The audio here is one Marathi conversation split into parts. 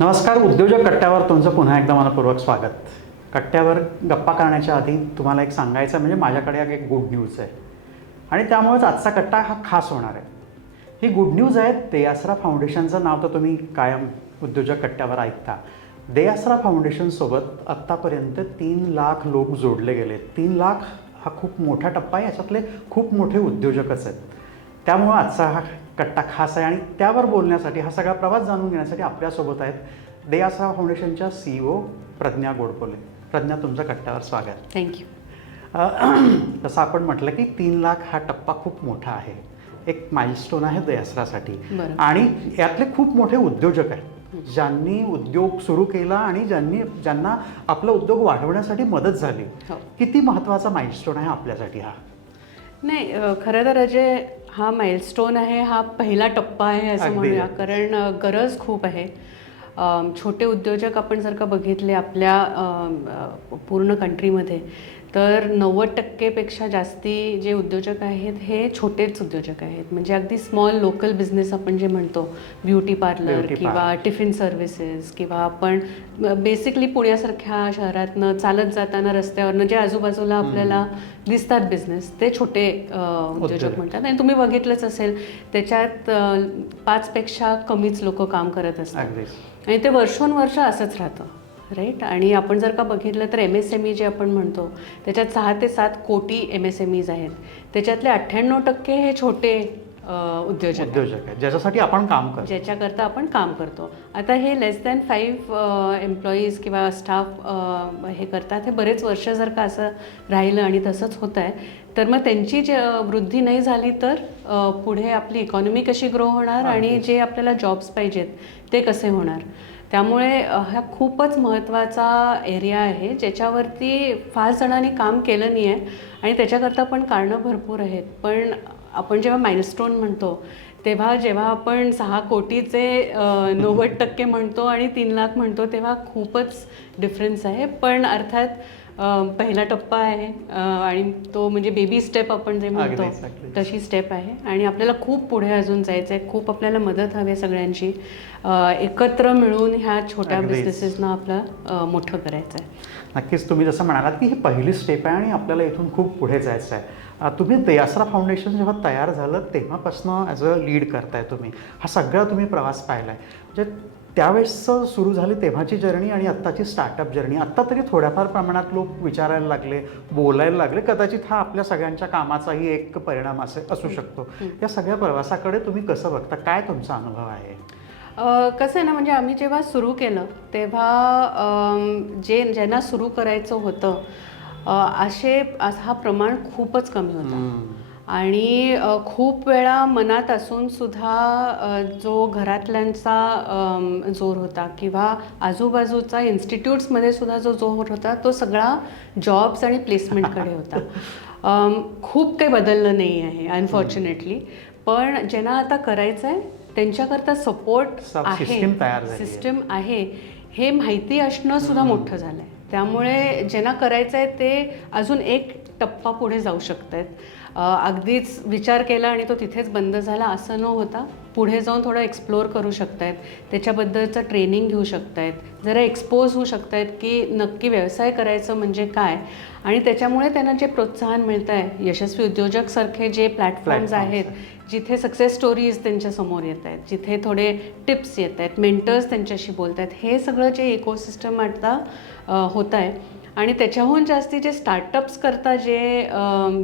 नमस्कार. उद्योजक कट्ट्यावर तुमचं पुन्हा एकदा मनपूर्वक स्वागत. कट्ट्यावर गप्पा करण्याच्या आधी तुम्हाला एक सांगायचं म्हणजे माझ्याकडे एक गुड न्यूज आहे आणि त्यामुळेच आजचा कट्टा हा खास होणार आहे. ही गुड न्यूज आहे. दे आसरा फाउंडेशनचं नाव तर तुम्ही कायम उद्योजक कट्ट्यावर ऐकता. दे आसरा फाउंडेशनसोबत आत्तापर्यंत 3 लाख लोक जोडले गेले. 3 लाख हा खूप मोठा टप्पा आहे. याच्यातले खूप मोठे उद्योजकच आहेत. त्यामुळं आजचा हा कट्टा खास आहे आणि त्यावर बोलण्यासाठी हा सगळा प्रवास जाणून घेण्यासाठी आपल्यासोबत आहेत दे आसरा फाउंडेशनच्या CEO प्रज्ञा गोडबोले. प्रज्ञा, तुमचं कट्ट्यावर स्वागत. थँक्यू. जसं आपण म्हटलं की 3 लाख हा टप्पा खूप मोठा आहे. एक माइलस्टोन आहे दे आसरासाठी आणि यातले खूप मोठे उद्योजक आहेत ज्यांनी उद्योग सुरू केला आणि ज्यांना आपला उद्योग वाढवण्यासाठी मदत झाली. किती महत्त्वाचा माइलस्टोन आहे आपल्यासाठी हा? नाही, खरं तर अजय, हा माइलस्टोन आहे, हा पहिला टप्पा आहे असं म्हणूया. कारण गरज खूप आहे. छोटे उद्योजक आपण जर का बघितले आपल्या पूर्ण कंट्रीमध्ये तर 90% जास्ती जे उद्योजक आहेत हे छोटेच उद्योजक आहेत. म्हणजे अगदी स्मॉल लोकल बिझनेस आपण जे म्हणतो, ब्युटी पार्लर किंवा टिफिन सर्व्हिसेस किंवा आपण बेसिकली पुण्यासारख्या शहरातनं चालत जाताना रस्त्यावरनं जे आजूबाजूला आपल्याला दिसतात बिझनेस, ते छोटे उद्योजक म्हणतात. आणि तुम्ही बघितलंच असेल त्याच्यात 5पेक्षा कमीच लोक काम करत असतात आणि ते वर्षोनवर्ष असंच राहतं, राईट. आणि आपण जर का बघितलं तर MSME जे आपण म्हणतो त्याच्यात 6 ते 7 कोटी MSMEs आहेत. त्याच्यातले 98% हे छोटे उद्योजक आहेत ज्याच्यासाठी आपण काम करतो, ज्याच्याकरता आपण काम करतो. आता हे लेस दॅन 5 एम्प्लॉईज किंवा स्टाफ हे करतात. हे बरेच वर्ष जर का असं राहिलं आणि तसंच होत आहे तर मग त्यांची जे वृद्धी नाही झाली तर पुढे आपली इकॉनॉमी कशी ग्रो होणार आणि जे आपल्याला जॉब्स पाहिजेत ते कसे होणार. त्यामुळे हा खूपच महत्त्वाचा एरिया आहे ज्याच्यावरती फार जणांनी काम केलं नाही आहे आणि त्याच्याकरता पण कारणं भरपूर आहेत. पण आपण जेव्हा माइलस्टोन म्हणतो तेव्हा जेव्हा आपण 6 कोटीचे 90% म्हणतो आणि 3 लाख म्हणतो तेव्हा खूपच डिफरन्स आहे. पण अर्थात पहिला टप्पा आहे आणि तो म्हणजे बेबी स्टेप आपण जे म्हणतो तशी स्टेप आहे आणि आपल्याला खूप पुढे अजून जायचं आहे. खूप आपल्याला मदत हवी आहे सगळ्यांची. एकत्र मिळून ह्या छोट्या बिझनेसेसना आपलं मोठं करायचं आहे. नक्कीच. तुम्ही जसं म्हणालात की ही पहिली स्टेप आहे आणि आपल्याला इथून खूप पुढे जायचं आहे. तुम्ही दे आसरा फाउंडेशन जेव्हा तयार झालं तेव्हापासून ॲज अ लीड करताय तुम्ही. हा सगळा तुम्ही प्रवास पाहिला आहे. म्हणजे त्यावेळेसचं सुरू झाली तेव्हाची जर्नी आणि आत्ताची स्टार्टअप जर्नी. आत्ता तरी थोड्याफार प्रमाणात लोक विचारायला लागले, बोलायला लागले. कदाचित हा आपल्या सगळ्यांच्या कामाचाही एक परिणाम असू शकतो. या सगळ्या प्रवासाकडे तुम्ही कसं बघता? काय तुमचा अनुभव आहे? कसं आहे ना, म्हणजे आम्ही जेव्हा सुरू केलं तेव्हा ज्यांना सुरू करायचं होतं हा प्रमाण खूपच कमी होता आणि खूप वेळा मनात असून सुद्धा जो घरातल्यांचा जोर होता किंवा आजूबाजूचा इन्स्टिट्यूट्समध्ये सुद्धा जो जोर होता तो सगळा जॉब्स आणि प्लेसमेंटकडे होता. खूप काही बदललं नाही आहे अनफॉर्च्युनेटली. पण ज्यांना आता करायचं आहे त्यांच्याकरता सपोर्ट आहे, सिस्टम आहे हे माहिती असणं सुद्धा मोठं झालं आहे. त्यामुळे ज्यांना करायचं आहे ते अजून एक टप्पा पुढे जाऊ शकत आहेत. अगदीच विचार केला आणि तो तिथेच बंद झाला असं न होता पुढे जाऊन थोडं एक्सप्लोअर करू शकत आहेत, त्याच्याबद्दलचं ट्रेनिंग घेऊ शकत आहेत, जरा एक्सपोज होऊ शकत आहेत की नक्की व्यवसाय करायचं म्हणजे काय. आणि त्याच्यामुळे त्यांना जे प्रोत्साहन मिळतं आहे, यशस्वी उद्योजकसारखे जे प्लॅटफॉर्म्स आहेत जिथे सक्सेस स्टोरीज त्यांच्यासमोर येत आहेत, जिथे थोडे टिप्स येत आहेत, मेंटर्स त्यांच्याशी बोलत आहेत, हे सगळं जे इकोसिस्टम आता होत आहे आणि त्याच्याहून जास्ती जे स्टार्टअप्स करता जे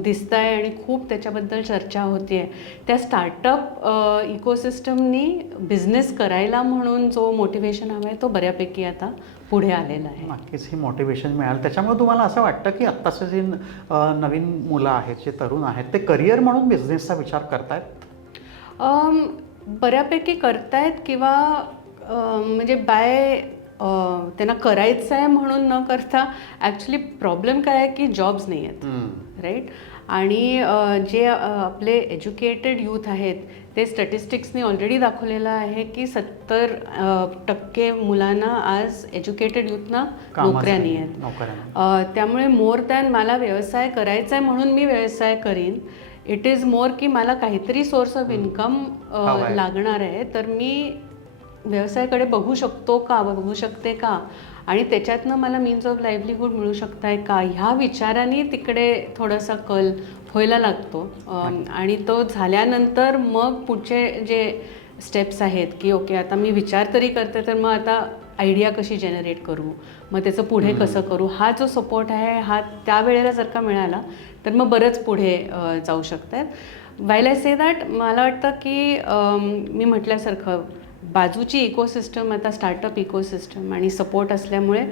दिसत आहे आणि खूप त्याच्याबद्दल चर्चा होती आहे, त्या स्टार्टअप इकोसिस्टमनी बिझनेस करायला म्हणून जो मोटिवेशन हवा आहे तो बऱ्यापैकी आता पुढे आलेला आहे. नक्कीच ही मोटिवेशन मिळालं. त्याच्यामुळे तुम्हाला असं वाटतं की आत्ताचे जे नवीन मुलं आहेत, जे तरुण आहेत, ते करिअर म्हणून बिझनेसचा विचार करतायत? बऱ्यापैकी करतायत किंवा म्हणजे त्यांना करायचं आहे म्हणून न करता ॲक्च्युली प्रॉब्लेम काय आहे की जॉब्स नाही आहेत, राईट. आणि जे आपले एज्युकेटेड यूथ आहेत ते स्टॅटिस्टिक्सनी ऑलरेडी दाखवलेलं आहे की 70% मुलांना आज एज्युकेटेड यूथना नोकऱ्या नाही आहेत. त्यामुळे मोर दॅन मला व्यवसाय करायचा आहे म्हणून मी व्यवसाय करीन, इट इज मोर की मला काहीतरी सोर्स ऑफ इन्कम लागणार आहे तर मी व्यवसायाकडे बघू शकतो का, बघू शकते का, आणि त्याच्यातनं मला मीन्स ऑफ लाईव्हलीहूड मिळू शकताय का, ह्या विचाराने तिकडे थोडासा कल व्हायला लागतो. आणि तो झाल्यानंतर मग पुढचे जे स्टेप्स आहेत की ओके आता मी विचार तरी करते, तर मग आता आयडिया कशी जनरेट करू, मग त्याचं पुढे कसं करू, हा जो सपोर्ट आहे हा त्यावेळेला जर का मिळाला तर मग बरंच पुढे जाऊ शकतात. वाईल आय से दॅट, मला वाटतं की मी म्हटल्यासारखं बाजूची इकोसिस्टम आता स्टार्टअप इकोसिस्टम आणि सपोर्ट असल्यामुळे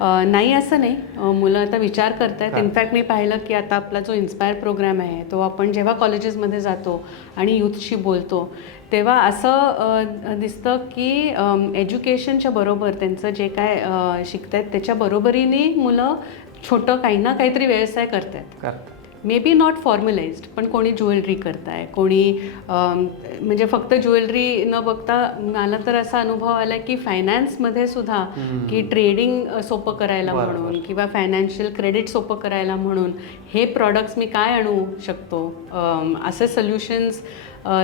नाही असं नाही, मुलं आता विचार करत आहेत. इनफॅक्ट मी पाहिलं की आता आपला जो इन्स्पायर प्रोग्राम आहे तो आपण जेव्हा कॉलेजेसमध्ये जातो आणि यूथशी बोलतो तेव्हा असं दिसतं की एज्युकेशनच्या बरोबर त्यांचं जे काय शिकत आहेत त्याच्या बरोबरीने मुलं छोटं काही ना काहीतरी व्यवसाय करत आहेत. मे बी नॉट फॉर्मलाइज्ड, पण कोणी ज्वेलरी करताय, कोणी म्हणजे फक्त ज्वेलरी न बघता मला तर असा अनुभव आला की फायनान्समध्ये सुद्धा की ट्रेडिंग सोपं करायला म्हणून किंवा फायनान्शियल क्रेडिट सोपं करायला म्हणून हे प्रॉडक्ट्स मी काय आणू शकतो असे सोल्युशन्स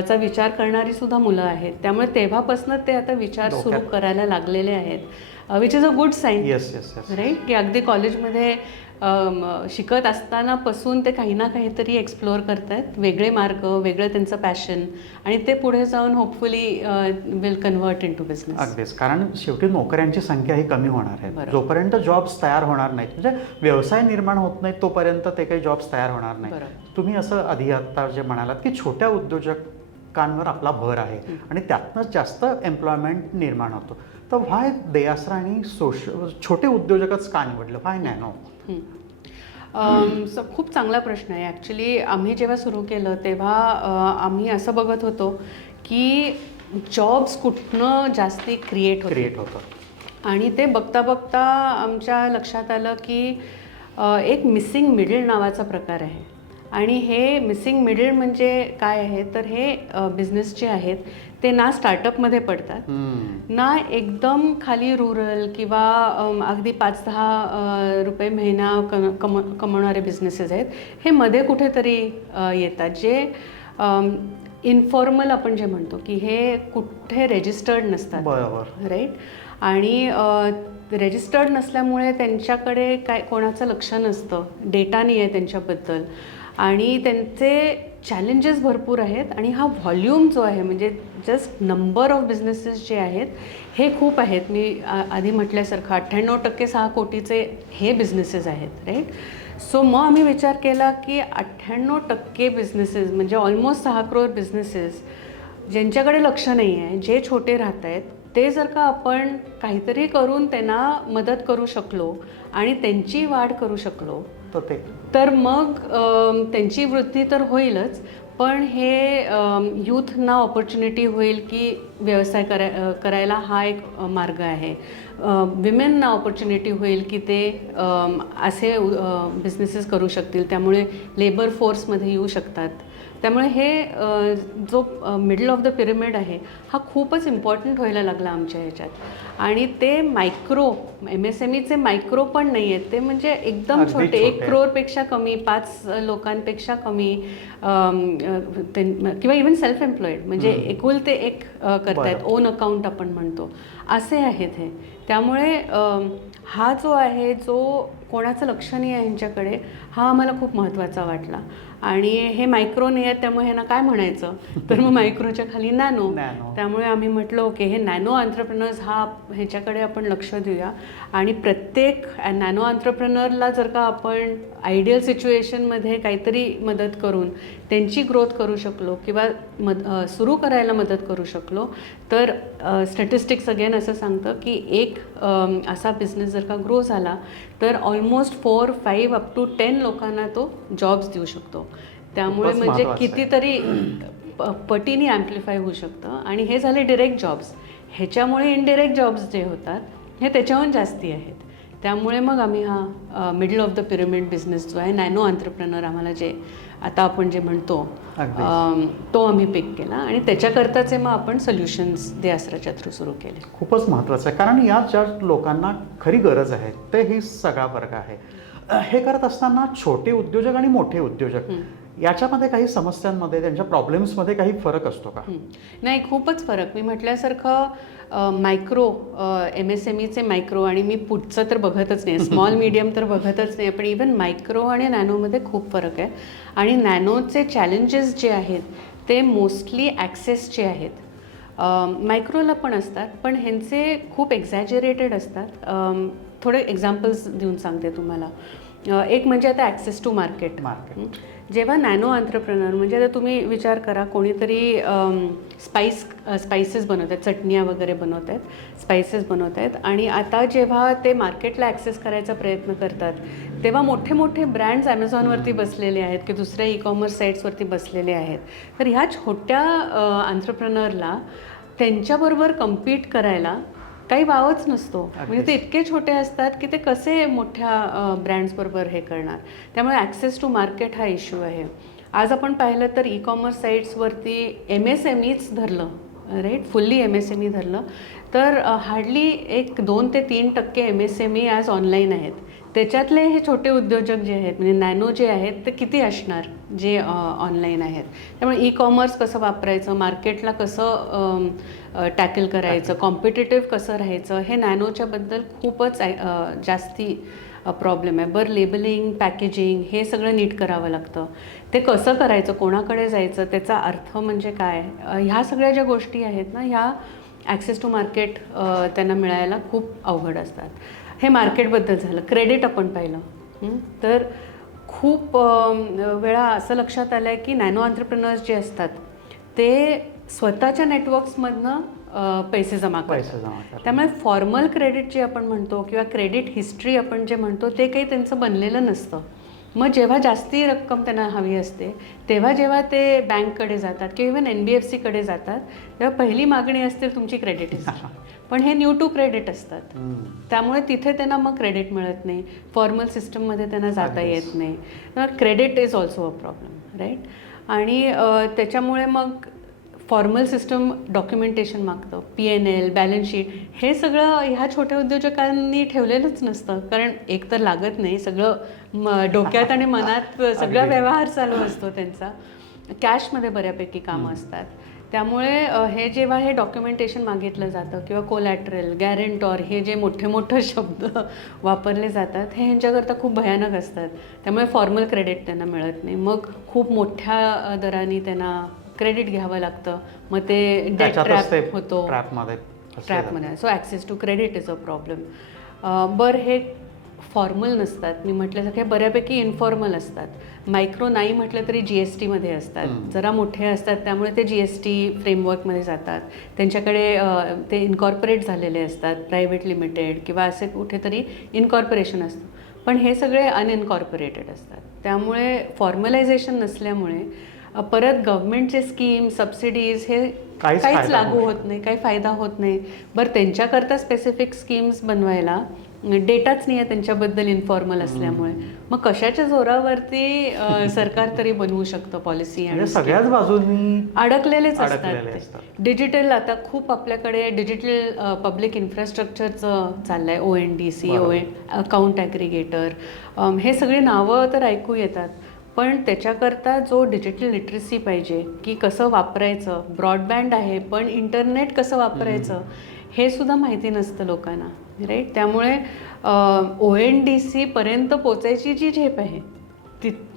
चा विचार करणारी सुद्धा मुलं आहेत. त्यामुळे तेव्हापासून ते आता विचार सुरू करायला लागलेले आहेत, which is a good sign. Right, की अगदी कॉलेजमध्ये शिकत असतानापासून ते काही ना काहीतरी एक्सप्लोअर करतायत, वेगळे मार्ग, वेगळं त्यांचं पॅशन, आणि ते पुढे जाऊन hopefully will convert into business. अगदीच, कारण शेवटी नोकऱ्यांची संख्या ही कमी होणार आहे. जोपर्यंत जॉब्स तयार होणार नाहीत, म्हणजे व्यवसाय निर्माण होत नाहीत तोपर्यंत ते काही जॉब्स तयार होणार नाही. तुम्ही असं आधी आता जे म्हणालात की छोट्या उद्योजकांवर आपला भर आहे आणि त्यातनंच जास्त एम्प्लॉयमेंट निर्माण होतो, तर व्हाय दयासरा आणि छोटे उद्योजकच का निवडलं, व्हाय नॅनो? खूप चांगला प्रश्न आहे. ॲक्च्युली आम्ही जेव्हा सुरू केलं तेव्हा आम्ही असं बघत होतो की जॉब्स कुठनं जास्ती क्रिएट होतं, आणि ते बघता बघता आमच्या लक्षात आलं की एक मिसिंग मिडल नावाचा प्रकार आहे. आणि हे मिसिंग मिडल म्हणजे काय आहे, तर हे बिझनेस जे आहेत ते ना स्टार्टअपमध्ये पडतात, ना एकदम खाली रुरल किंवा अगदी 5-10 रुपये महिना कमवणारे बिझनेसेस आहेत. हे मध्ये कुठेतरी येतात, जे इन्फॉर्मल आपण जे म्हणतो की हे कुठे रेजिस्टर्ड नसतात. बरोबर, राईट. आणि रेजिस्टर्ड नसल्यामुळे त्यांच्याकडे काय कोणाचं लक्ष नसतं, डेटा नाही आहे त्यांच्याबद्दल, आणि त्यांचे चॅलेंजेस भरपूर आहेत. आणि हा व्हॉल्यूम जो आहे, म्हणजे जस्ट नंबर ऑफ बिझनेसेस जे आहेत हे खूप आहेत. मी आधी म्हटल्यासारखं 98% 6 कोटीचे हे बिझनेसेस आहेत. राईट. सो मग आम्ही विचार केला की 98% बिझनेसेस म्हणजे ऑलमोस्ट 6 करोड बिझनेसेस ज्यांच्याकडे लक्ष नाही आहे, जे छोटे राहत आहेत, ते जर का आपण काहीतरी करून त्यांना मदत करू शकलो आणि त्यांची वाढ करू शकलो तर मग त्यांची वृद्धी तर होईलच, पण हे यूथना ऑपॉर्च्युनिटी होईल की व्यवसाय करायला हा एक मार्ग आहे. विमेनना ऑपॉर्च्युनिटी होईल की ते असे बिझनेसेस करू शकतील, त्यामुळे लेबर फोर्समध्ये येऊ शकतात. त्यामुळे हे जो मिडल ऑफ द पिरॅमिड आहे हा खूपच इम्पॉर्टंट व्हायला लागला आमच्या ह्याच्यात. आणि ते मायक्रो MSMEचे मायक्रो पण नाही आहेत, ते म्हणजे एकदम छोटे, 1 करोडपेक्षा कमी, 5 लोकांपेक्षा कमी, किंवा इवन सेल्फ एम्प्लॉईड, म्हणजे एकुलते एक करतायत, ओन अकाउंट आपण म्हणतो, असे आहेत हे. त्यामुळे हा जो आहे, जो कोणाचं लक्ष नाही आहे ह्यांच्याकडे, हा आम्हाला खूप महत्त्वाचा वाटला. आणि हे मायक्रो नाही आहेत, त्यामुळे ह्यांना काय म्हणायचं, तर मग मायक्रोच्या खाली नॅनो. त्यामुळे आम्ही म्हटलं ओके, हे नॅनो एंटरप्रेनर्स ह्याच्याकडे आपण लक्ष देऊया. आणि प्रत्येक नॅनो एंटरप्रेनरला जर का आपण आयडियल सिच्युएशनमध्ये काहीतरी मदत करून त्यांची ग्रोथ करू शकलो किंवा सुरू करायला मदत करू शकलो, तर स्टॅटिस्टिक्स अगेन असं सांगतं की एक असा बिझनेस जर का ग्रो झाला तर ऑलमोस्ट 4, 5 अप टू 10 लोकांना तो जॉब्स देऊ शकतो. त्यामुळे म्हणजे कितीतरी पटीने ॲम्प्लिफाय होऊ शकतं. आणि हे झाले डिरेक्ट जॉब्स. ह्याच्यामुळे इनडिरेक्ट जॉब्स जे होतात हे त्याच्याहून जास्ती आहेत. त्यामुळे मग आम्ही हा middle of the pyramid business जो आहे, नॅनो एंटरप्रेनर आम्हाला जे आता आपण जे म्हणतो तो आम्ही पिक केला. आणि त्याच्याकरताचे मग आपण सोल्युशन्स दयासराच्या थ्रू सुरू केले. खूपच महत्त्वाचं आहे, कारण या ज्या लोकांना खरी गरज आहे ते ही सगळा वर्ग आहे. हे करत असताना छोटे उद्योजक आणि मोठे उद्योजक याच्यामध्ये काही समस्यांमध्ये त्यांच्या प्रॉब्लेम्समध्ये काही फरक असतो का? नाही, खूपच फरक. मी म्हटल्यासारखं मायक्रो MSMEचे मायक्रो, आणि मी पुढचं तर बघतच नाही, स्मॉल मीडियम तर बघतच नाही, पण इवन मायक्रो आणि नॅनोमध्ये खूप फरक आहे. आणि नॅनोचे चॅलेंजेस जे आहेत ते मोस्टली ॲक्सेसचे आहेत. मायक्रोला पण असतात, पण ह्यांचे खूप एक्झॅजरेटेड असतात. थोडे एक्झाम्पल्स देऊन सांगते तुम्हाला. एक म्हणजे आता ॲक्सेस टू मार्केट. जेव्हा नॅनो आंत्रप्रनर, म्हणजे आता तुम्ही विचार करा, कोणीतरी स्पाइसेस बनवत आहेत, चटण्या वगैरे बनवत आहेत, स्पाइसेस बनवत आहेत, आणि आता जेव्हा ते मार्केटला ॲक्सेस करायचा प्रयत्न करतात तेव्हा मोठे मोठे ब्रँड्स ॲमेझॉनवरती बसलेले आहेत की दुसऱ्या ई-कॉमर्स साईट्सवरती बसलेले आहेत. तर ह्या छोट्या आंत्रप्रनरला त्यांच्याबरोबर कम्पीट करायला काही वावच नसतो. म्हणजे ते इतके छोटे असतात की ते कसे मोठ्या ब्रँड्सबरोबर हे करणार. त्यामुळे ॲक्सेस टू मार्केट हा इश्यू आहे. आज आपण पाहिलं तर ई-कॉमर्स साईट्सवरती MSMEच धरलं, राईट, फुल्ली MSME धरलं तर हार्डली 1-2 ते 3% MSME आज ऑनलाईन आहेत. त्याच्यातले हे छोटे उद्योजक जे आहेत, म्हणजे नॅनो जे आहेत, ते किती असणार जे ऑनलाईन आहेत. त्यामुळे ई-कॉमर्स कसं वापरायचं, मार्केटला कसं टॅकल करायचं, कॉम्पिटेटिव्ह कसं राहायचं, हे नॅनोच्याबद्दल खूपच जास्ती प्रॉब्लेम आहे. बरं, लेबलिंग, पॅकेजिंग हे सगळं नीट करावं लागतं. ते कसं करायचं, कोणाकडे जायचं, त्याचा अर्थ म्हणजे काय, ह्या सगळ्या ज्या गोष्टी आहेत ना, ह्या ॲक्सेस टू मार्केट त्यांना मिळायला खूप अवघड असतात. हे मार्केटबद्दल झालं. क्रेडिट आपण पाहिलं तर खूप वेळा असं लक्षात आलं आहे की नॅनो आंत्रप्रनर्स जे असतात ते स्वतःच्या नेटवर्क्समधनं पैसे जमा करतात. त्यामुळे फॉर्मल क्रेडिट जे आपण म्हणतो किंवा क्रेडिट हिस्ट्री आपण जे म्हणतो ते काही त्यांचं बनलेलं नसतं. मग जेव्हा जास्ती रक्कम त्यांना हवी असते तेव्हा जेव्हा ते बँककडे जातात किंवा इव्हन NBFCकडे जातात तेव्हा पहिली मागणी असते तुमची क्रेडिट हिस्ट्री. पण हे न्यू टू क्रेडिट असतात, त्यामुळे तिथे त्यांना मग क्रेडिट मिळत नाही, फॉर्मल सिस्टममध्ये त्यांना जाता येत नाही. Credit is also a problem, right. आणि त्याच्यामुळे मग फॉर्मल सिस्टम डॉक्युमेंटेशन मागतं, PNL, बॅलन्स शीट, हे सगळं ह्या छोट्या उद्योजकांनी ठेवलेलंच नसतं. कारण एक तर लागत नाही, सगळं डोक्यात आणि मनात सगळा व्यवहार चालू असतो त्यांचा. कॅशमध्ये बऱ्यापैकी कामं असतात. त्यामुळे हे जेव्हा हे डॉक्युमेंटेशन मागितलं जातं किंवा कोलॅटरल, गॅरेंटॉर, हे जे मोठे मोठे शब्द वापरले जातात हे ह्यांच्याकरता खूप भयानक असतात. त्यामुळे फॉर्मल क्रेडिट त्यांना मिळत नाही. मग खूप मोठ्या दराने त्यांना क्रेडिट घ्यावं लागतं, मग ते डेट ट्रॅप होतो, ट्रॅपमध्ये. So access to credit is a problem. बरं, हे फॉर्मल नसतात, मी म्हटल्यासारखे बऱ्यापैकी इन्फॉर्मल असतात. मायक्रो नाही म्हटलं तरी GSTमध्ये असतात, जरा मोठे असतात, त्यामुळे ते GST फ्रेमवर्कमध्ये जातात. त्यांच्याकडे ते इनकॉर्पोरेट झालेले असतात, प्रायव्हेट लिमिटेड किंवा असे कुठेतरी इनकॉर्पोरेशन असतं. पण हे सगळे अनइनकॉर्पोरेटेड असतात. त्यामुळे फॉर्मलायझेशन नसल्यामुळे परत गव्हर्नमेंटचे स्कीम, सबसिडीज हे काहीच लागू होत नाही, काही फायदा होत नाही. बरं, त्यांच्याकरता स्पेसिफिक स्कीम्स बनवायला डेटाच नाही आहे त्यांच्याबद्दल इन्फॉर्मल असल्यामुळे. मग कशाच्या जोरावरती सरकार तरी बनवू शकतं पॉलिसी, आणि सगळ्याच बाजूंनी अडकलेलेच असतात. डिजिटल, आता खूप आपल्याकडे डिजिटल पब्लिक इन्फ्रास्ट्रक्चरचं चाललं आहे, ONDC, अकाउंट ॲग्रिगेटर, हे सगळी नावं तर ऐकू येतात. पण त्याच्याकरता जो डिजिटल लिटरसी पाहिजे की कसं वापरायचं, ब्रॉडबँड आहे पण इंटरनेट कसं वापरायचं हे सुद्धा माहिती नसतं लोकांना, राईट. त्यामुळे ONDC पर्यंत पोचायची जी झेप आहे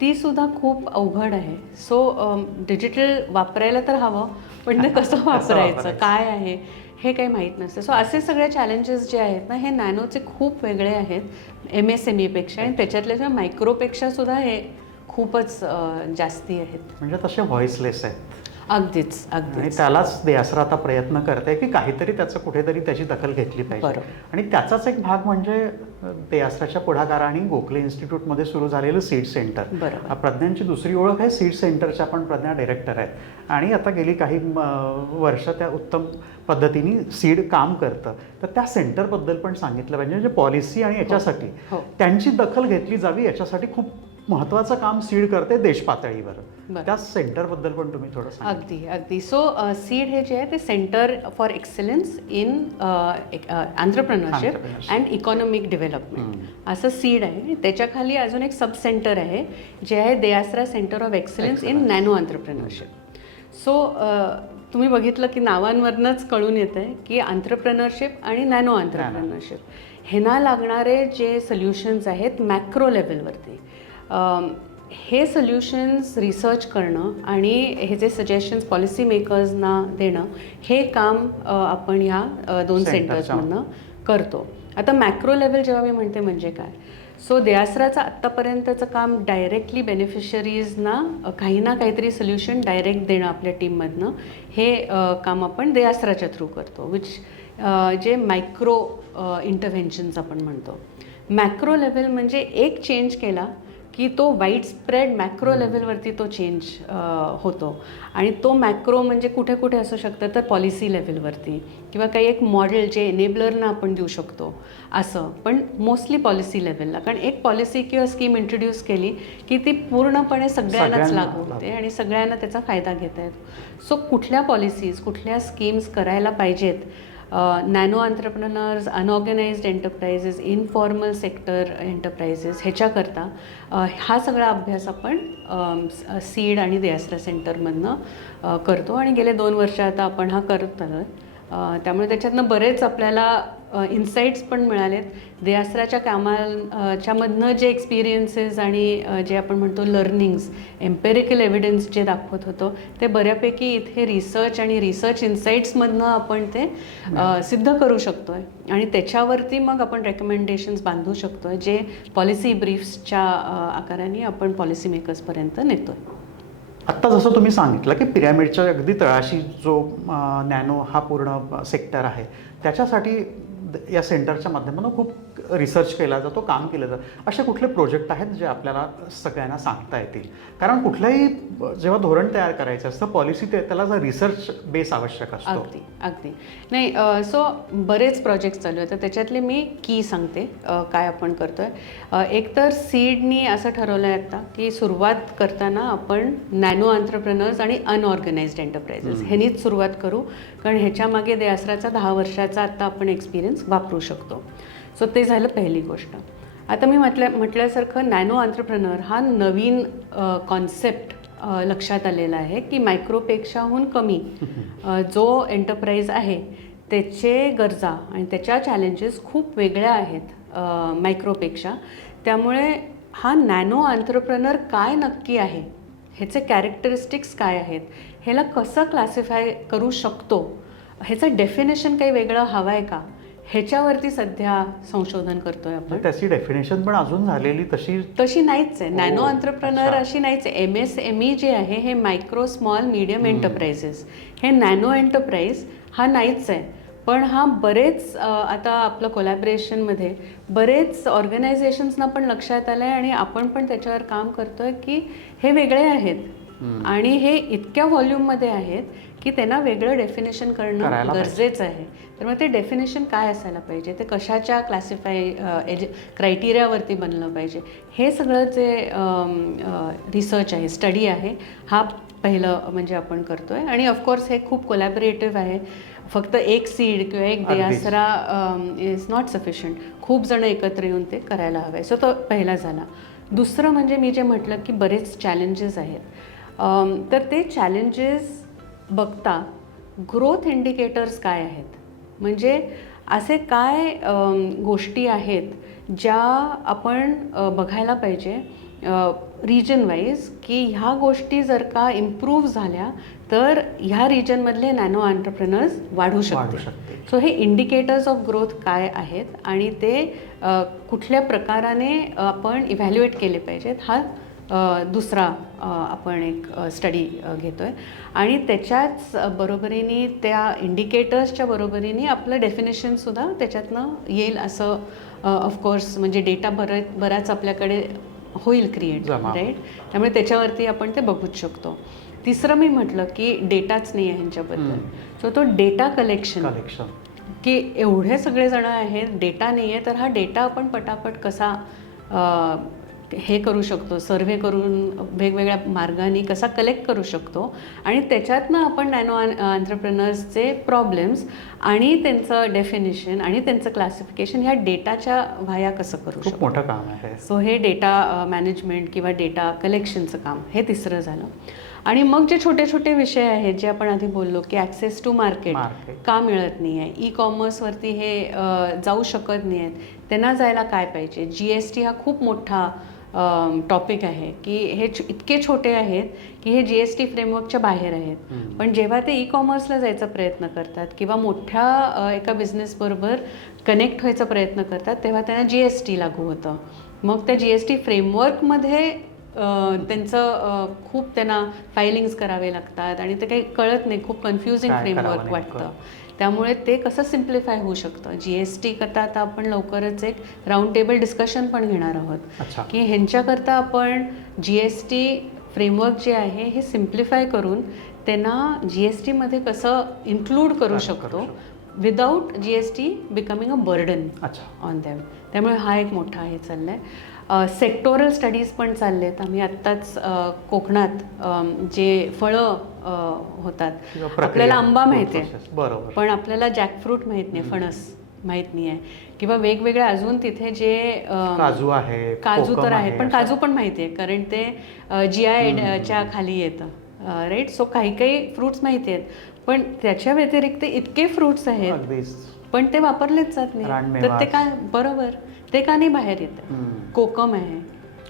ती सुद्धा खूप अवघड आहे. सो डिजिटल वापरायला तर हवं, पण ते कसं वापरायचं, काय आहे हे काही माहीत नसतं. सो असे सगळे चॅलेंजेस जे आहेत ना, हे नॅनोचे खूप वेगळे आहेत MSMEपेक्षा, आणि त्याच्यातल्या मायक्रोपेक्षा सुद्धा हे खूपच जास्ती आहेत. म्हणजे तसे व्हॉइसलेस आहेत. अगदीच. आणि त्यालाच देअसरा आता प्रयत्न करते की काहीतरी त्याचं कुठेतरी त्याची दखल घेतली पाहिजे. आणि त्याचाच एक भाग म्हणजे देअसराच्या पुढाकाराने गोखले इन्स्टिट्यूटमध्ये सुरू झालेलं सीड सेंटर. प्रज्ञांची दुसरी ओळख आहे सीड सेंटरच्या, पण प्रज्ञा डायरेक्टर आहेत आणि आता गेली काही वर्ष त्या उत्तम पद्धतीने सीड काम करतं. तर त्या सेंटरबद्दल पण सांगितलं पाहिजे, म्हणजे पॉलिसी आणि याच्यासाठी त्यांची दखल घेतली जावी, याच्यासाठी खूप महत्त्वाचं काम सीड करते देश पातळीवर. बरं. त्या सेंटरबद्दल पण तुम्ही थोडं सांगा. अगदी. सो सीड हे जे आहे ते centre for excellence in entrepreneurship and economic development असं सीड आहे. त्याच्या खाली अजून एक सब सेंटर आहे जे आहे Deasra centre of excellence in nano entrepreneurship. So तुम्ही बघितलं की नावांवरनंच कळून येतं आहे की एंटरप्रेन्योरशिप आणि नॅनो एंटरप्रेन्योरशिप ह्यांना लागणारे जे सोल्युशन्स आहेत मॅक्रो लेवलवरती, हे सोल्युशन्स रिसर्च करणं आणि हे जे सजेशन्स पॉलिसी मेकर्सना देणं, हे काम आपण ह्या 2 सेंटर्समधनं करतो. आता मॅक्रो लेवल जेव्हा मी म्हणते म्हणजे काय, सो देआसराचं आत्तापर्यंतचं काम डायरेक्टली बेनिफिशरीजना काही ना काहीतरी सोल्युशन डायरेक्ट देणं आपल्या टीममधनं, हे काम आपण देआसराच्या थ्रू करतो. विच जे मायक्रो इंटरव्हेन्शन्स आपण म्हणतो. मॅक्रो लेवल म्हणजे एक चेंज केला की तो वाईड स्प्रेड मॅक्रो लेवलवरती तो चेंज होतो. आणि तो मॅक्रो म्हणजे कुठे कुठे असू शकतं, तर पॉलिसी लेवलवरती किंवा काही एक मॉडेल जे एनेबलरना आपण देऊ शकतो असं, पण मोस्टली पॉलिसी लेवलला. कारण एक पॉलिसी किंवा स्कीम इंट्रोड्यूस केली की ती पूर्णपणे सगळ्यांनाच लागू होते आणि सगळ्यांना त्याचा फायदा घेता येतो. सो कुठल्या पॉलिसीज, कुठल्या स्कीम्स करायला पाहिजेत, nano entrepreneurs, unorganised enterprises, informal sector enterprises, ह्याच्याकरता हा सगळा अभ्यास आपण सीड आणि देआसरा सेंटरमधनं करतो आणि गेले 2 वर्ष आता आपण हा करत आलो आहे. त्यामुळे त्याच्यातनं बरेच आपल्याला इन्साईट्स पण मिळालेत. देआसराच्या कामाच्यामधनं जे एक्सपिरियन्सेस आणि जे आपण म्हणतो लर्निंग्स, एम्पेरिकल एव्हिडन्स जे दाखवत होतो, ते बऱ्यापैकी इथे रिसर्च आणि रिसर्च इन्साईट्समधनं आपण ते सिद्ध करू शकतो आहे. आणि त्याच्यावरती मग आपण रेकमेंडेशन्स बांधू शकतो आहे, जे पॉलिसी ब्रीफ्सच्या आकाराने आपण पॉलिसी मेकर्सपर्यंत नेतो आहे. आत्ता जसं तुम्ही सांगितलं की पिरॅमिडच्या अगदी तळाशी जो नॅनो हा पूर्ण सेक्टर आहे, त्याच्यासाठी या सेंटरच्या माध्यमातून खूप रिसर्च केला जातो, काम केलं जातं. असे कुठले प्रोजेक्ट आहेत जे आपल्याला सगळ्यांना सांगता येतील? कारण कुठलंही जेव्हा धोरण तयार करायचं असतं, पॉलिसी त्याला जर रिसर्च बेस आवश्यक असतो. अगदी नाही. सो बरेच प्रोजेक्ट्स चालू आहेत, तर त्याच्यातले मी की सांगते काय आपण करतो आहे. एक तर सीडनी असं ठरवलं आहे आता की सुरुवात करताना आपण नॅनो एंटरप्रेन्योर्स आणि अनऑर्गनाइज्ड एंटरप्राइजेस ह्यांनीच सुरुवात करू, कारण ह्याच्यामागे देआसराचा 10 वर्षाचा आता आपण एक्सपिरियन्स वापरू शकतो. सो ते झालं पहिली गोष्ट. आता मी म्हटल्यासारखं नॅनो एंटरप्रेन्योर हा नवीन कॉन्सेप्ट लक्षात आलेला आहे की मायक्रोपेक्षाहून कमी जो एंटरप्राइज आहे त्याचे गरजा आणि त्याच्या चॅलेंजेस खूप वेगळ्या आहेत मायक्रोपेक्षा. त्यामुळे हा नॅनो एंटरप्रेन्योर काय नक्की आहे, ह्याचे कॅरेक्टरिस्टिक्स काय आहेत, ह्याला कसं क्लासिफाय करू शकतो, ह्याचं डेफिनेशन काही वेगळं हवं आहे का, ह्याच्यावरती सध्या संशोधन करतोय आपण. त्याची डेफिनेशन पण अजून झालेली तशी नाहीच आहे. नॅनो एंटरप्रेन्योर अशी नाहीच आहे. MSME जे आहे हे मायक्रो स्मॉल मीडियम एंटरप्राइजेस, हे नॅनो एंटरप्राइज हा नाहीच आहे. पण हा बरेच आता आपलं कोलॅबरेशनमध्ये बरेच ऑर्गनायझेशन्सना पण लक्षात आलं आहे आणि आपण पण त्याच्यावर काम करतोय की हे वेगळे आहेत आणि हे इतक्या व्हॉल्यूममध्ये आहेत की त्यांना वेगळं डेफिनेशन करणं गरजेचं आहे. तर मग ते डेफिनेशन काय असायला पाहिजे, ते कशाच्या क्रायटेरियावरती बनलं पाहिजे, हे सगळं जे रिसर्च आहे, स्टडी आहे, हा पहिलं म्हणजे आपण करतो आहे. आणि ऑफकोर्स हे खूप कोलॅबरेटिव्ह आहे. फक्त एक सीड किंवा एक देआसरा इज नॉट सफिशियंट. खूप जण एकत्र येऊन ते करायला हवं आहे. सो तो पहिला झाला. दुसरं म्हणजे मी जे म्हटलं की बरेच चॅलेंजेस आहेत, तर ते चॅलेंजेस बघता ग्रोथ इंडिकेटर्स काय आहेत, म्हणजे असे काय गोष्टी आहेत ज्या आपण बघायला पाहिजे रिजन वाईज, की ह्या गोष्टी जर का इम्प्रूव्ह झाल्या तर ह्या रिजनमधले नॅनो एंटरप्रेन्योर्स वाढू शकते. सो हे इंडिकेटर्स ऑफ ग्रोथ काय आहेत आणि ते कुठल्या प्रकाराने आपण इव्हॅल्युएट केले पाहिजेत, हा दुसरा आपण एक स्टडी घेतो आहे. आणि त्याच्याच बरोबरीने त्या इंडिकेटर्सच्या बरोबरीने आपलं डेफिनेशनसुद्धा त्याच्यातनं येईल असं ऑफकोर्स, म्हणजे डेटा बराच आपल्याकडे होईल क्रिएट, राईट. त्यामुळे त्याच्यावरती आपण ते बघूच शकतो. तिसरं मी म्हटलं की डेटाच नाही आहे ह्यांच्याबद्दल. सो तो डेटा कलेक्शन की एवढे सगळे जण आहेत, डेटा नाही आहे, तर हा डेटा आपण पटापट कसा हे करू शकतो, सर्व्हे करून वेगवेगळ्या मार्गाने कसा कलेक्ट करू शकतो आणि त्याच्यातनं आपण नॅनो एंटरप्रेनर्सचे प्रॉब्लेम्स आणि त्यांचं डेफिनेशन आणि त्यांचं क्लासिफिकेशन ह्या डेटाच्या व्हाया कसं करू खूप शकतो. मोठं काम आहे. सो हे डेटा मॅनेजमेंट किंवा डेटा कलेक्शनचं काम हे तिसरं झालं. आणि मग जे छोटे छोटे विषय आहेत जे आपण आधी बोललो की ॲक्सेस टू मार्केट का मिळत नाही आहे, ई कॉमर्सवरती हे जाऊ शकत नाही आहेत, त्यांना जायला काय पाहिजे. GST हा खूप मोठा टॉपिक आहे की हे इतके छोटे आहेत की हे GST फ्रेमवर्कच्या बाहेर आहेत. पण जेव्हा ते ई कॉमर्सला जायचा प्रयत्न करतात किंवा मोठ्या एका बिझनेसबरोबर कनेक्ट व्हायचा प्रयत्न करतात तेव्हा त्यांना GST लागू होतं. मग त्या GST फ्रेमवर्कमध्ये त्यांचं खूप त्यांना फायलिंग्स करावे लागतात आणि ते काही कळत नाही, खूप कन्फ्युजिंग फ्रेमवर्क वाटतं. त्यामुळे ते कसं सिम्प्लिफाय होऊ शकतं. GST करता आता आपण लवकरच एक राऊंड टेबल डिस्कशन पण घेणार आहोत की ह्यांच्याकरता आपण GST फ्रेमवर्क जे आहे हे सिम्प्लिफाय करून त्यांना GSTमध्ये कसं इन्क्लूड करू शकतो without GST becoming a burden on them. त्यामुळे हा एक मोठा हे चाललं आहे. सेक्टोरल स्टडीज पण चालले आहेत. आम्ही आत्ताच कोकणात जे फळं होतात, आपल्याला आंबा माहिती आहे बरोबर, पण आपल्याला जॅकफ्रूट माहीत नाही, फणस माहीत नाही आहे किंवा वेगवेगळे अजून तिथे जे काजू आहे, काजू तर आहे पण काजू पण माहिती आहे कारण ते GIच्या खाली येतं, राईट. सो काही काही फ्रूट्स माहिती आहेत पण त्याच्या व्यतिरिक्त इतके फ्रूट्स आहेत पण ते वापरलेच जात नाही. तर ते काय बरोबर ते का नाही बाहेर येतं. कोकम आहे,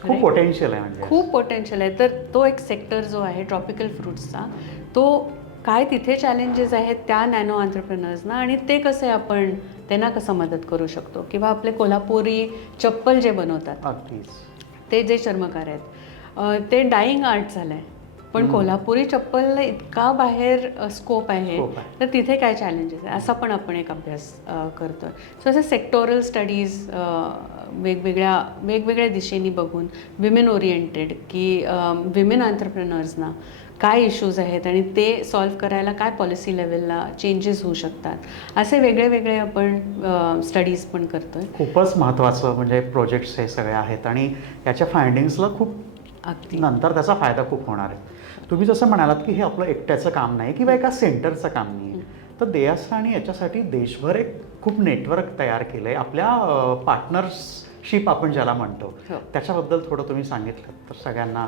खूप पोटेन्शियल आहे, म्हणजे खूप पोटेन्शियल आहे. तर तो एक सेक्टर जो आहे ट्रॉपिकल फ्रूट्सचा, तो काय तिथे चॅलेंजेस आहेत त्या नॅनो एंटरप्रेनर्सना आणि ते कसे आपण त्यांना कसं मदत करू शकतो. किंवा आपले कोल्हापुरी चप्पल जे बनवतात ते जे चर्मकार आहेत ते डाईंग आर्ट झालं आहे पण कोल्हापुरी चप्पलला इतका बाहेर स्कोप आहे तर तिथे काय चॅलेंजेस आहे असा पण आपण एक अभ्यास करतोय. सो असे सेक्टोरल स्टडीज वेगवेगळ्या दिशेने बघून विमेन ओरिएंटेड की विमेन एंटरप्रेनर्सना काय इश्यूज आहेत आणि ते सॉल्व्ह करायला काय पॉलिसी लेवलला चेंजेस होऊ शकतात असे वेगळे आपण स्टडीज पण करतोय. खूपच महत्त्वाचं म्हणजे प्रोजेक्ट्स हे सगळे आहेत आणि याच्या फायंडिंग्सला खूप नंतर त्याचा फायदा खूप होणार आहे. तुम्ही जसं म्हणालात की हे आपलं एकट्याचं काम नाही किंवा एका सेंटरचं काम नाही, तर देयासरांनी याच्यासाठी देशभर एक खूप नेटवर्क तयार केलं आहे. आपल्या पार्टनरशिप आपण ज्याला म्हणतो त्याच्याबद्दल थोडं तुम्ही सांगितलं तर सगळ्यांना.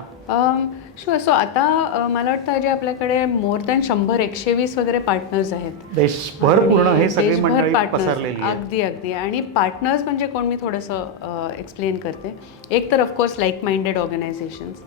शुअर. सो आता मला वाटतं जे आपल्याकडे मोर दॅन 100-120 वगैरे पार्टनर्स आहेत देशभर पूर्ण हे सगळे मंडळी पसरलेली आहेत. अगदी. आणि पार्टनर्स म्हणजे कोण मी थोडंसं एक्सप्लेन करते. एक तर ऑफकोर्स लाईक माइंडेड ऑर्गनायझेशन्स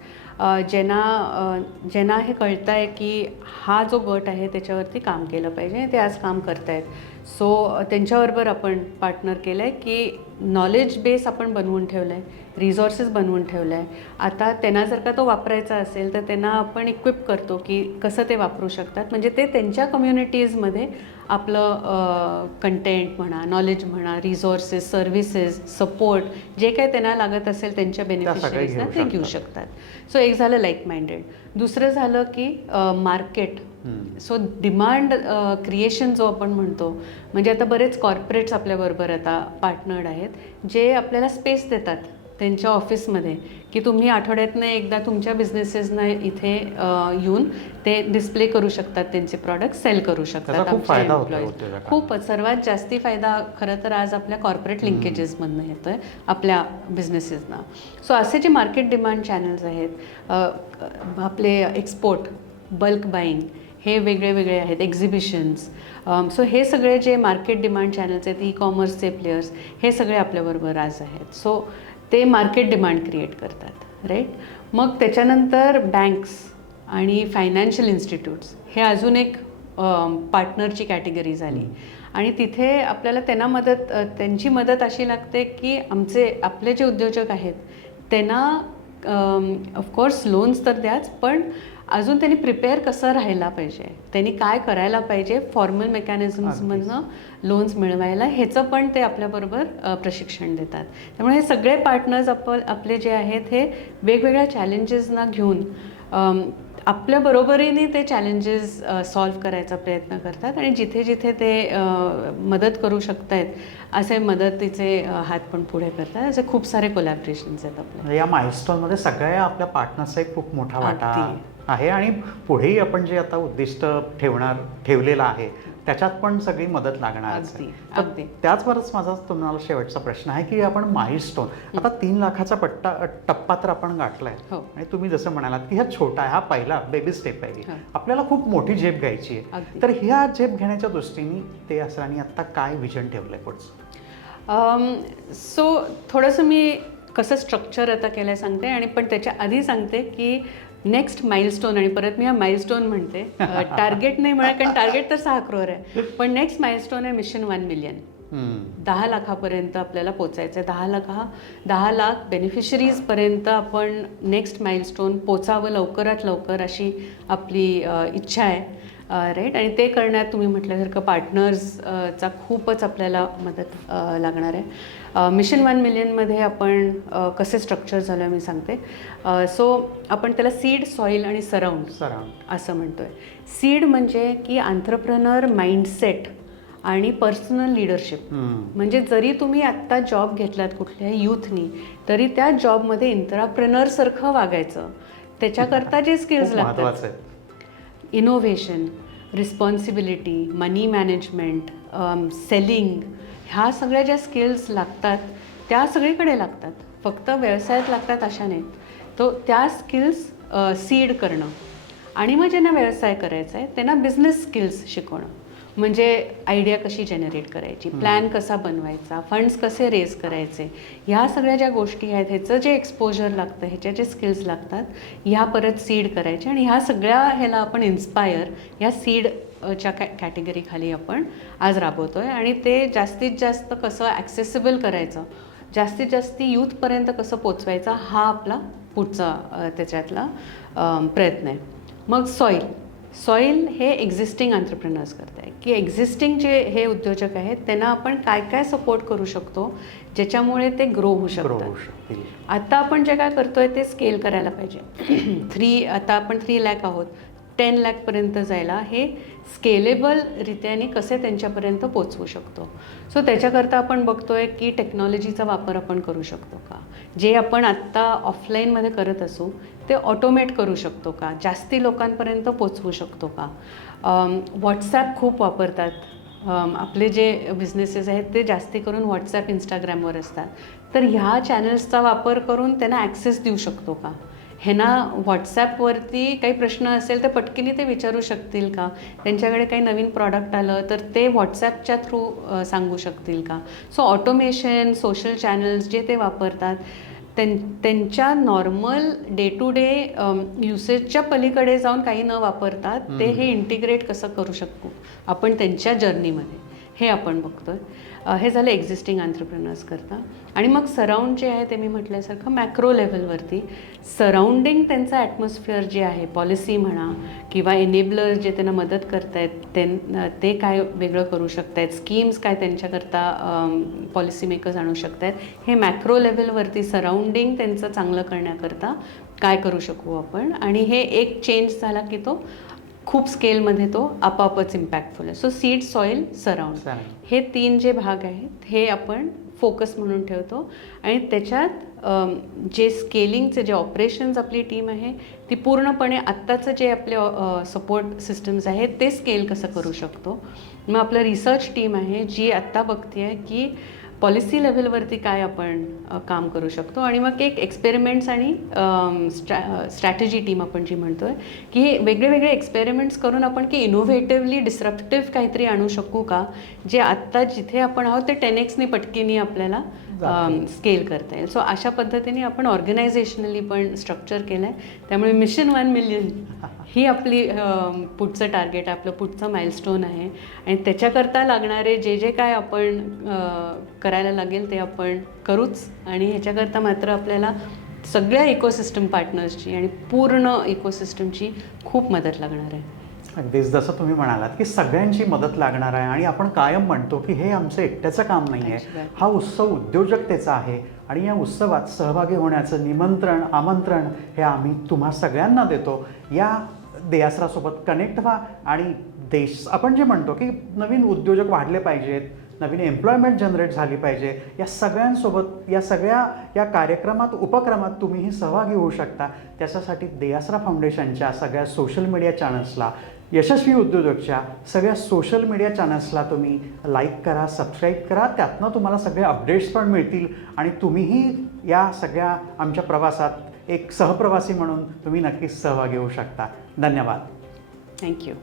ज्यांना हे कळतं आहे की हा जो गट आहे त्याच्यावरती काम केलं पाहिजे, ते आज काम करत आहेत. सो त्यांच्याबरोबर आपण पार्टनर केलं आहे की नॉलेज बेस आपण बनवून ठेवलं आहे, रिसोर्सेस बनवून ठेवलं आहे. आता त्यांना जर का तो वापरायचा असेल तर त्यांना आपण इक्विप करतो की कसं ते वापरू शकतात. म्हणजे ते त्यांच्या कम्युनिटीजमध्ये आपलं कंटेंट म्हणा, नॉलेज म्हणा, रिसोर्सेस, सर्व्हिसेस, सपोर्ट जे काही त्यांना लागत असेल त्यांच्या बेनिफिशरीजना ते घेऊ शकतात. सो एक झालं लाईक माइंडेड. दुसरं झालं की मार्केट. सो डिमांड क्रिएशन जो आपण म्हणतो, म्हणजे आता बरेच कॉर्पोरेट्स आपल्याबरोबर आता पार्टनर्ड आहेत जे आपल्याला स्पेस देतात त्यांच्या ऑफिसमध्ये की तुम्ही आठवड्यातनं एकदा तुमच्या बिझनेसेसना इथे येऊन ते डिस्प्ले करू शकतात, त्यांचे प्रॉडक्ट सेल करू शकतात. आमच्या एम्प्लॉईज खूपच सर्वात जास्ती फायदा खरं तर आज आपल्या कॉर्पोरेट लिंकेजेसमधनं येतो आहे आपल्या बिझनेसेसना. सो असे जे मार्केट डिमांड चॅनल्स आहेत, आपले एक्सपोर्ट, बल्क बाईंग हे वेगळे आहेत, एक्झिबिशन्स. सो हे सगळे जे मार्केट डिमांड चॅनल्स आहेत, ई कॉमर्सचे प्लेयर्स हे सगळे आपल्याबरोबर आज आहेत. सो ते मार्केट डिमांड क्रिएट करतात, राईट. मग त्याच्यानंतर बँक्स आणि फायनान्शियल इन्स्टिट्यूट्स हे अजून एक पार्टनरची कॅटेगरी झाली आणि तिथे आपल्याला त्यांची मदत अशी लागते की आपले जे उद्योजक आहेत त्यांना ऑफकोर्स लोन्स तर द्याच पण अजून त्यांनी प्रिपेअर कसं राहायला पाहिजे, त्यांनी काय करायला पाहिजे फॉर्मल मेकॅनिझम्समधनं लोन्स मिळवायला, ह्याचं पण ते आपल्याबरोबर प्रशिक्षण देतात. त्यामुळे हे सगळे पार्टनर्स आपले जे आहेत हे वेगवेगळ्या चॅलेंजेसना घेऊन आपल्या बरोबरीने ते चॅलेंजेस सॉल्व्ह करायचा प्रयत्न करतात आणि जिथे जिथे ते मदत करू शकत आहेत असे मदतीचे हात पण पुढे करतात. असे खूप सारे कोलॅबरेशन्स आहेत आपले. म्हणजे या माइलस्टोनमध्ये सगळ्या आपल्या पार्टनर्सचा एक खूप मोठा वाटा अगदी. आहे आणि पुढेही आपण जे आता उद्दिष्ट ठेवलेलं आहे त्याच्यात पण सगळी मदत लागणारच आहे. अगदी अगदी. त्याचबरोबरच माझा तुम्हाला शेवटचा प्रश्न आहे की आपण माइलस्टोन आता 3 लाखाचा टप्पा तर आपण गाठलाय हो. आणि तुम्ही जसं म्हणालात की हा छोटा आहे, हा पहिला बेबी स्टेप आहे. हो. आपल्याला खूप मोठी झेप घ्यायची आहे, अगदी. तर ह्या झेप घेण्याच्या दृष्टीने ते असरांनी आता काय विजन ठेवलंय पुढचं? सो थोडंसं मी कसं स्ट्रक्चर आता केलं सांगते आणि पण त्याच्या आधी सांगते की नेक्स्ट माइलस्टोन, आणि परत मी हा माइलस्टोन म्हणते, टार्गेट नाही म्हणा कारण टार्गेट तर 6 करोड आहे, पण नेक्स्ट माइलस्टोन आहे मिशन 1 मिलियन. 10 लाखापर्यंत आपल्याला पोचायचं आहे. 10 लाख बेनिफिशरीजपर्यंत आपण नेक्स्ट माइलस्टोन पोचावं लवकरात लवकर अशी आपली इच्छा आहे. राईट. आणि ते करण्यात तुम्ही म्हटल्यासारखं पार्टनर्सचा खूपच आपल्याला मदत लागणार आहे. मिशन 1 मिलियनमध्ये आपण कसे स्ट्रक्चर झालं मी सांगते. सो आपण त्याला सीड, सॉईल आणि सराउंड असं म्हणतोय. सीड म्हणजे की आंत्रप्रनर माइंडसेट आणि पर्सनल लिडरशिप. म्हणजे जरी तुम्ही आत्ता जॉब घेतलात कुठल्याही युथनी, तरी त्या जॉबमध्ये इंट्राप्रेनरसारखं वागायचं. त्याच्याकरता जे स्किल्स लागतात, इनोव्हेशन, रिस्पॉन्सिबिलिटी, मनी मॅनेजमेंट, सेलिंग, ह्या सगळ्या ज्या स्किल्स लागतात त्या सगळीकडे लागतात, फक्त व्यवसायात लागतात अशा नाहीत. तो त्या स्किल्स सीड करणं आणि मग ज्यांना व्यवसाय करायचा आहे त्यांना बिझनेस स्किल्स शिकवणं. म्हणजे आयडिया कशी जनरेट करायची, प्लॅन कसा बनवायचा, फंड्स कसे रेज करायचे, ह्या सगळ्या ज्या गोष्टी आहेत, ह्याचं जे एक्सपोजर लागतं, ह्याच्या जे स्किल्स लागतात, ह्या परत सीड करायच्या. आणि ह्या सगळ्या ह्याला आपण इन्स्पायर ह्या सीडच्या कॅटेगरीखाली आपण आज राबवतो आहे. आणि ते जास्तीत जास्त कसं ॲक्सेसिबल करायचं, जास्तीत जास्त यूथपर्यंत कसं पोचवायचं, हा आपला पुढचा त्याच्यातला प्रयत्न आहे. मग सॉईल हे एक्झिस्टिंग एंटरप्रेन्योर्स करत आहे की एक्झिस्टिंग जे हे उद्योजक आहेत त्यांना आपण काय काय सपोर्ट करू शकतो ज्याच्यामुळे ते ग्रो होऊ शकतात. आता आपण जे काय करतोय ते स्केल करायला पाहिजे. आता आपण 3 लाख आहोत, 10 लाखपर्यंत जायला हे स्केलेबल रित्याने कसे त्यांच्यापर्यंत पोचवू शकतो. सो त्याच्याकरता आपण बघतोय की टेक्नॉलॉजीचा वापर आपण करू शकतो का, जे आपण आत्ता ऑफलाईनमध्ये करत असू ते ऑटोमेट करू शकतो का, जास्ती लोकांपर्यंत पोचवू शकतो का. व्हॉट्सॲप खूप वापरतात आपले जे बिझनेसेस आहेत, ते जास्ती करून व्हॉट्सॲप, इंस्टाग्रामवर असतात, तर ह्या चॅनल्सचा वापर करून त्यांना ॲक्सेस देऊ शकतो का. ह्यांना व्हॉट्सॲपवरती काही प्रश्न असेल तर पटकीने ते विचारू शकतील का, त्यांच्याकडे काही नवीन प्रॉडक्ट आलं तर ते व्हॉट्सॲपच्या थ्रू सांगू शकतील का. सो ऑटोमेशन, सोशल चॅनल्स जे ते वापरतात त्यांच्या नॉर्मल डे टू डे युसेजच्या पलीकडे जाऊन काही न वापरतात ते हे इंटिग्रेट कसं करू शकतो आपण त्यांच्या जर्नीमध्ये, हे आपण बघतोय. हे झालं एक्झिस्टिंग एंटरप्रेन्योर्स करता. आणि मग सराउंड जे आहे ते मी म्हटल्यासारखं मॅक्रो लेवलवरती सराउंडिंग त्यांचं ॲटमॉस्फिअर जे आहे, पॉलिसी म्हणा किंवा एनेबलर्स जे त्यांना मदत करत आहेत ते काय वेगळं करू शकत आहेत, स्कीम्स काय त्यांच्याकरता पॉलिसी मेकर्स आणू शकत आहेत, हे मॅक्रो लेवलवरती सराउंडिंग त्यांचं चांगलं करण्याकरता काय करू शकू आपण. आणि हे एक चेंज झाला की तो खूप स्केलमध्ये तो आपापच इम्पॅक्टफुल आहे. सो सीड, सॉईल, सराउंड हे 3 जे भाग आहेत हे आपण फोकस म्हणून ठेवतो. आणि त्याच्यात जे स्केलिंगचे जे ऑपरेशन्स आपली टीम आहे ती पूर्णपणे आत्ताचं जे आपले सपोर्ट सिस्टम्स आहेत ते स्केल कसं करू शकतो. मग आपलं रिसर्च टीम आहे जी आत्ता बघते आहे की पॉलिसी लेवलवरती काय आपण काम करू शकतो. आणि मग एक एक्सपेरिमेंट्स आणि स्ट्रॅटेजी टीम आपण जी म्हणतो आहे की वेगळे वेगळे एक्सपेरिमेंट्स करून आपण की इनोव्हेटिव्हली डिस्रप्टिव्ह काहीतरी आणू शकू का, जे आत्ता जिथे आपण आहोत ते 10x पटकीने आपल्याला स्केल करता येईल. सो अशा पद्धतीने आपण ऑर्गनायझेशनली पण स्ट्रक्चर केलं आहे. त्यामुळे मिशन 1 मिलियन ही आपली पुढचं टार्गेट, आपलं पुढचं माइलस्टोन आहे. आणि त्याच्याकरता लागणारे जे जे काय आपण करायला लागेल ते आपण करूच. आणि ह्याच्याकरता मात्र आपल्याला सगळ्या इकोसिस्टम पार्टनर्सची आणि पूर्ण इकोसिस्टमची खूप मदत लागणार आहे. अगदीच जसं तुम्ही म्हणालात की सगळ्यांची मदत लागणार आहे. आणि आपण कायम म्हणतो की हे आमचं एकट्याचं काम नाही आहे, हा उत्सव उद्योजकतेचा आहे. आणि या उत्सवात सहभागी होण्याचं निमंत्रण, आमंत्रण हे आम्ही तुम्हा सगळ्यांना देतो. या देयासरासोबत कनेक्ट व्हा आणि आपण जे म्हणतो की नवीन उद्योजक वाढले पाहिजेत, नवीन एम्प्लॉयमेंट जनरेट झाली पाहिजे, या सगळ्यांसोबत या कार्यक्रमात उपक्रमात तुम्हीही सहभागी होऊ शकता. त्याच्यासाठी देआसरा फाउंडेशनच्या सगळ्या सोशल मीडिया चॅनल्सला, यशस्वी उद्योजकच्या सगळ्या सोशल मीडिया चॅनल्सला तुम्ही लाईक करा, सबस्क्राईब करा. त्यातनं तुम्हाला सगळे अपडेट्स पण मिळतील आणि तुम्हीही या सगळ्या आमच्या प्रवासात एक सहप्रवासी म्हणून तुम्ही नक्कीच सहभागी होऊ शकता. धन्यवाद. थँक्यू.